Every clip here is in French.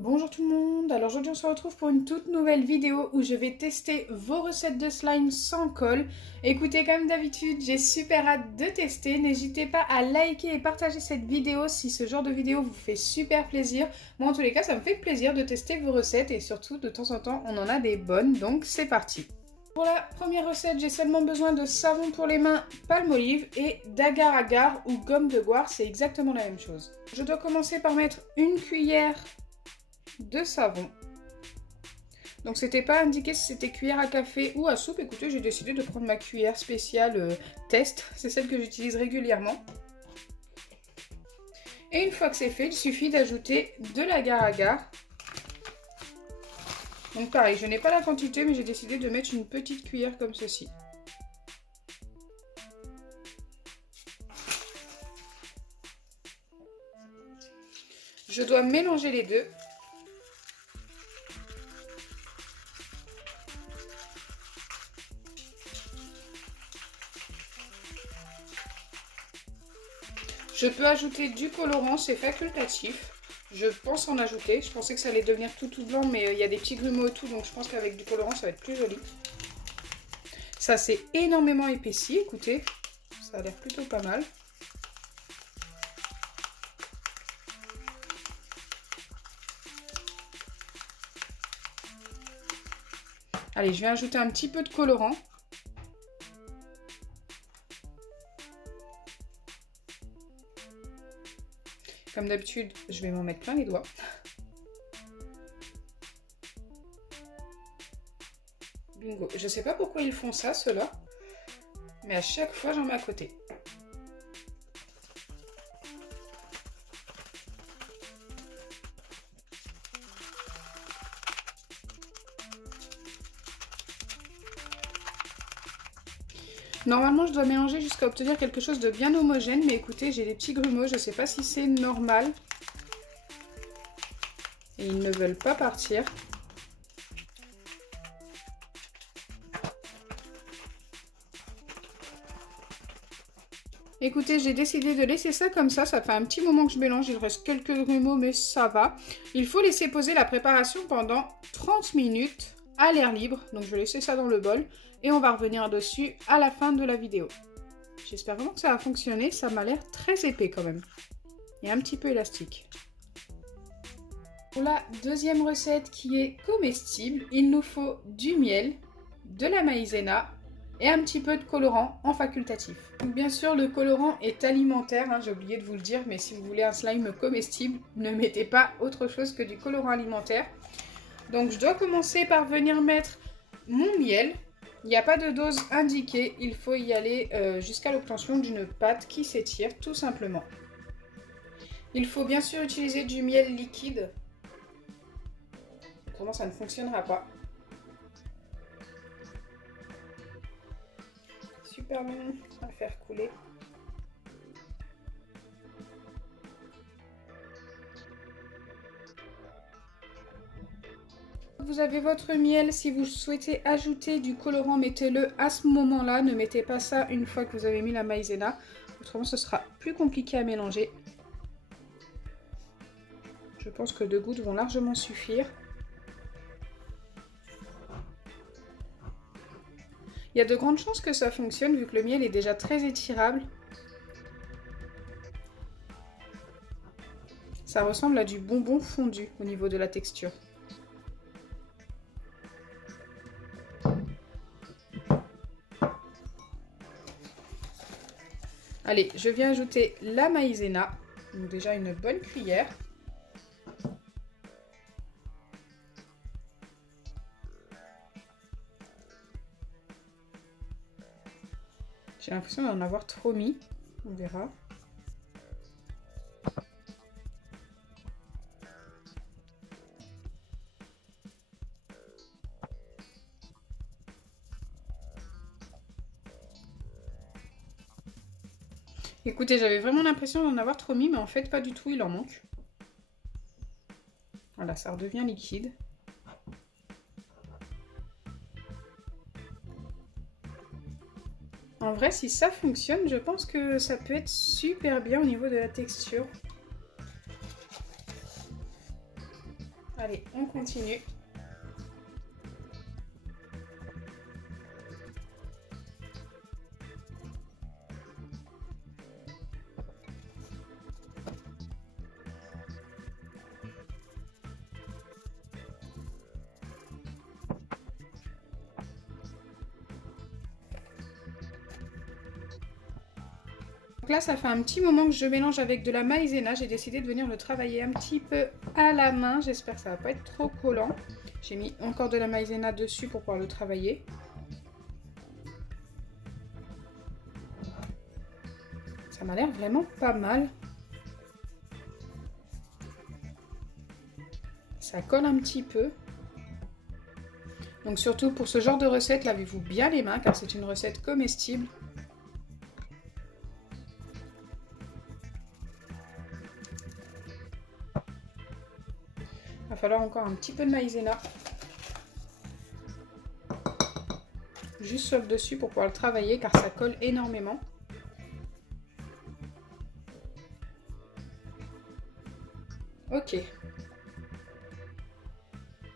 Bonjour tout le monde, alors aujourd'hui on se retrouve pour une toute nouvelle vidéo où je vais tester vos recettes de slime sans colle. Écoutez, comme d'habitude, j'ai super hâte de tester. N'hésitez pas à liker et partager cette vidéo si ce genre de vidéo vous fait super plaisir. Moi en tous les cas, ça me fait plaisir de tester vos recettes et surtout de temps en temps on en a des bonnes, donc c'est parti. Pour la première recette, j'ai seulement besoin de savon pour les mains Palmolive et d'agar-agar ou gomme de goire, c'est exactement la même chose. Je dois commencer par mettre une cuillère de savon. Donc c'était pas indiqué si c'était cuillère à café ou à soupe. Écoutez, j'ai décidé de prendre ma cuillère spéciale test. C'est celle que j'utilise régulièrement. Et une fois que c'est fait, il suffit d'ajouter de l'agar-agar. Donc pareil, je n'ai pas la quantité, mais j'ai décidé de mettre une petite cuillère comme ceci. Je dois mélanger les deux. Je peux ajouter du colorant, c'est facultatif. Je pense en ajouter. Je pensais que ça allait devenir tout blanc, mais il y a des petits grumeaux et tout, donc je pense qu'avec du colorant, ça va être plus joli. Ça s'est énormément épaissi, écoutez. Ça a l'air plutôt pas mal. Allez, je vais ajouter un petit peu de colorant. Comme d'habitude, je vais m'en mettre plein les doigts. Bingo. Je sais pas pourquoi ils font ça, ceux-là. Mais à chaque fois, j'en mets à côté. Normalement, je dois mélanger jusqu'à obtenir quelque chose de bien homogène. Mais écoutez, j'ai des petits grumeaux. Je sais pas si c'est normal. Et ils ne veulent pas partir. Écoutez, j'ai décidé de laisser ça comme ça. Ça fait un petit moment que je mélange. Il reste quelques grumeaux, mais ça va. Il faut laisser poser la préparation pendant 30 minutes à l'air libre. Donc, je vais laisser ça dans le bol. Et on va revenir dessus à la fin de la vidéo. J'espère vraiment que ça va fonctionner. Ça m'a l'air très épais quand même. Et un petit peu élastique. Pour la deuxième recette qui est comestible, il nous faut du miel, de la maïzena et un petit peu de colorant en facultatif. Donc bien sûr, le colorant est alimentaire, hein, j'ai oublié de vous le dire, mais si vous voulez un slime comestible, ne mettez pas autre chose que du colorant alimentaire. Donc je dois commencer par venir mettre mon miel. Il n'y a pas de dose indiquée, il faut y aller jusqu'à l'obtention d'une pâte qui s'étire tout simplement. Il faut bien sûr utiliser du miel liquide, autrement ça ne fonctionnera pas. Super long à faire couler. Vous avez votre miel, si vous souhaitez ajouter du colorant, mettez-le à ce moment-là. Ne mettez pas ça une fois que vous avez mis la maïzena. Autrement, ce sera plus compliqué à mélanger. Je pense que 2 gouttes vont largement suffire. Il y a de grandes chances que ça fonctionne vu que le miel est déjà très étirable. Ça ressemble à du bonbon fondu au niveau de la texture. Allez, je viens ajouter la maïzena, donc déjà une bonne cuillère. J'ai l'impression d'en avoir trop mis, on verra. Écoutez, j'avais vraiment l'impression d'en avoir trop mis, mais en fait pas du tout, il en manque. Voilà, ça redevient liquide. En vrai, si ça fonctionne, je pense que ça peut être super bien au niveau de la texture. Allez, on continue. Là, ça fait un petit moment que je mélange avec de la maïzena. J'ai décidé de venir le travailler un petit peu à la main. J'espère que ça va pas être trop collant. J'ai mis encore de la maïzena dessus pour pouvoir le travailler. Ça m'a l'air vraiment pas mal. Ça colle un petit peu. Donc surtout pour ce genre de recette, lavez-vous bien les mains car c'est une recette comestible. Il va falloir encore un petit peu de maïzena. Juste sur le dessus pour pouvoir le travailler car ça colle énormément. Ok.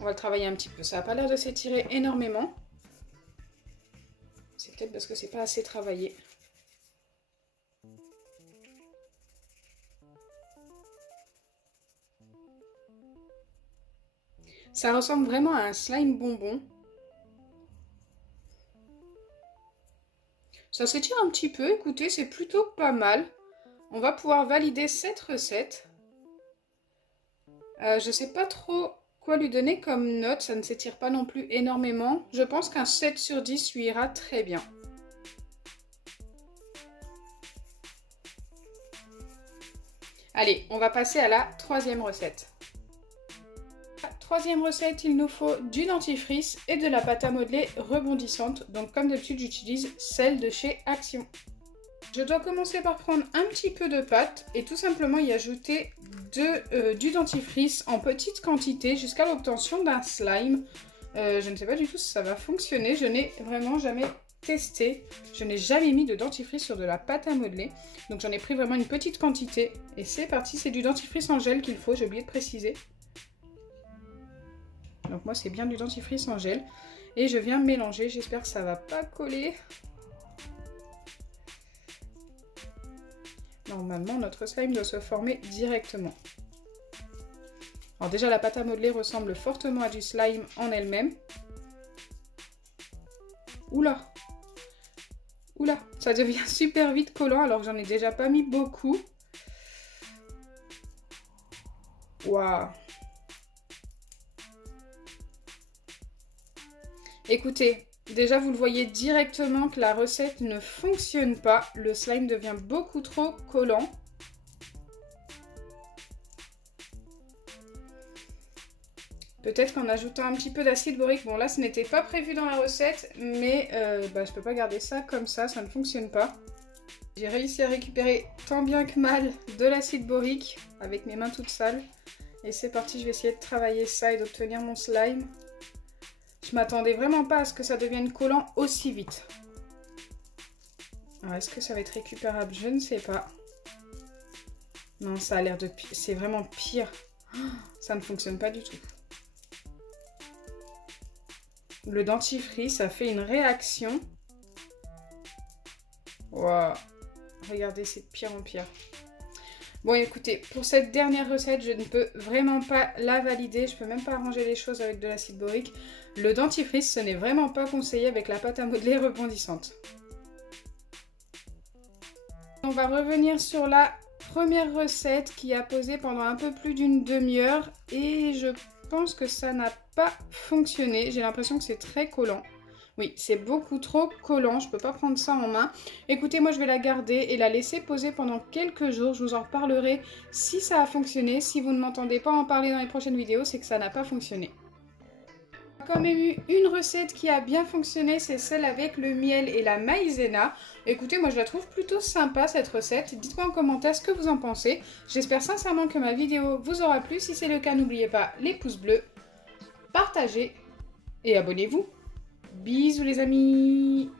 On va le travailler un petit peu. Ça n'a pas l'air de s'étirer énormément. C'est peut-être parce que c'est pas assez travaillé. Ça ressemble vraiment à un slime bonbon. Ça s'étire un petit peu, écoutez, c'est plutôt pas mal. On va pouvoir valider cette recette. Je sais pas trop quoi lui donner comme note, ça ne s'étire pas non plus énormément. Je pense qu'un 7 sur 10 lui ira très bien. Allez, on va passer à la troisième recette. Troisième recette, il nous faut du dentifrice et de la pâte à modeler rebondissante. Donc comme d'habitude, j'utilise celle de chez Action. Je dois commencer par prendre un petit peu de pâte et tout simplement y ajouter du dentifrice en petite quantité jusqu'à l'obtention d'un slime. Je ne sais pas du tout si ça va fonctionner, je n'ai vraiment jamais testé. Je n'ai jamais mis de dentifrice sur de la pâte à modeler. Donc j'en ai pris vraiment une petite quantité et c'est parti. C'est du dentifrice en gel qu'il faut, j'ai oublié de préciser. Donc moi c'est bien du dentifrice en gel. Et je viens mélanger, j'espère que ça va pas coller. Normalement notre slime doit se former directement. Alors déjà la pâte à modeler ressemble fortement à du slime en elle-même. Oula! Oula! Ça devient super vite collant alors que j'en ai déjà pas mis beaucoup. Waouh! Écoutez, déjà vous le voyez directement que la recette ne fonctionne pas. Le slime devient beaucoup trop collant. Peut-être qu'en ajoutant un petit peu d'acide borique, bon là ce n'était pas prévu dans la recette, mais je peux pas garder ça comme ça ne fonctionne pas. J'ai réussi à récupérer tant bien que mal de l'acide borique avec mes mains toutes sales. Et c'est parti, je vais essayer de travailler ça et d'obtenir mon slime. Je m'attendais vraiment pas à ce que ça devienne collant aussi vite. Alors est-ce que ça va être récupérable? Je ne sais pas. Non, ça a l'air de pire. C'est vraiment pire. Ça ne fonctionne pas du tout. Le dentifrice a fait une réaction. Waouh. Regardez, c'est de pire en pire. Bon écoutez, pour cette dernière recette, je ne peux vraiment pas la valider. Je peux même pas arranger les choses avec de l'acide borique. Le dentifrice, ce n'est vraiment pas conseillé avec la pâte à modeler rebondissante. On va revenir sur la première recette qui a posé pendant un peu plus d'une demi-heure. Et je pense que ça n'a pas fonctionné. J'ai l'impression que c'est très collant. Oui, c'est beaucoup trop collant, je peux pas prendre ça en main. Écoutez, moi je vais la garder et la laisser poser pendant quelques jours. Je vous en reparlerai si ça a fonctionné. Si vous ne m'entendez pas en parler dans les prochaines vidéos, c'est que ça n'a pas fonctionné. On a quand même eu une recette qui a bien fonctionné, c'est celle avec le miel et la maïzena. Écoutez, moi je la trouve plutôt sympa cette recette. Dites-moi en commentaire ce que vous en pensez. J'espère sincèrement que ma vidéo vous aura plu. Si c'est le cas, n'oubliez pas les pouces bleus, partagez et abonnez-vous. Bisous les amis!